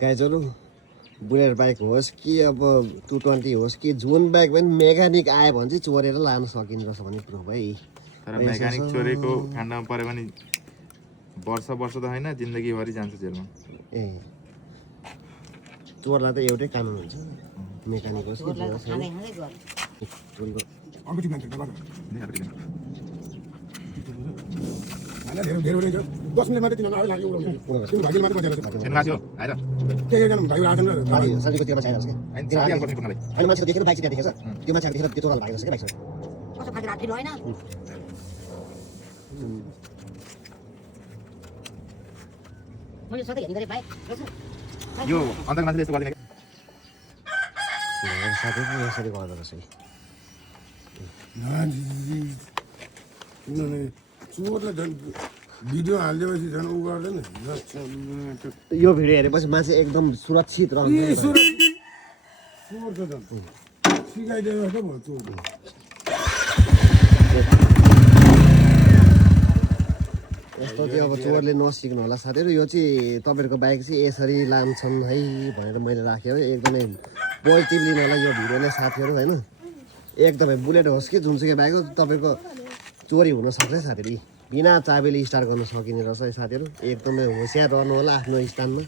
गाइजहरू bullet bike होस् कि अब 220 होस् कि जुन बाइक पनि मेकानिक आयो भने चाहिँ चोरेर लान सकिने रहेछ भन्ने प्रुफ है। तर मेकानिक चोरेको काण्डमा पऱ्यो भने वर्ष त होइन जिन्दगीभरि जान्छ जेलमा। ए चोरलाई त एउटै कानुन हुन्छ, मेकानिक होस् कि जे होस् चोरीको साथीको त्यो मान्छे आइरहेको छ क्या होइन मान्छेको देखेर बाइक चाहिँ त्यहाँ देखेछ त्यो मान्छेको देखेर त्यो चोरलाई भागेको छ क्या बाइक यो अन्त मान्छेले यस्तो गर्दैन साथी यसरी गर्दो रहेछ भिडियो हालिदिएपछि झन् उ गर्दैन यो भिडियो हेरेपछि मान्छे एकदम सुरक्षित रहन्छ सिकाइदिएको जस्तो भयो चोर यस्तो चाहिँ अब चोरले नसिक्नु होला साथीहरू। यो चाहिँ तपाईँहरूको बाइक चाहिँ यसरी लान्छन् है भनेर मैले राखेँ है, एकदमै पोजिटिभ लिनु होला यो भिडियोले साथीहरू होइन। एकदमै बुलेट होस् कि जुनसुकै बाइक हो तपाईँको चोरी हुनसक्छ साथीहरू, बिना चाबीले स्टार्ट गर्न सकिने रहेछ है साथीहरू। एकदमै होसियार रहनु होला आफ्नो स्थानमा।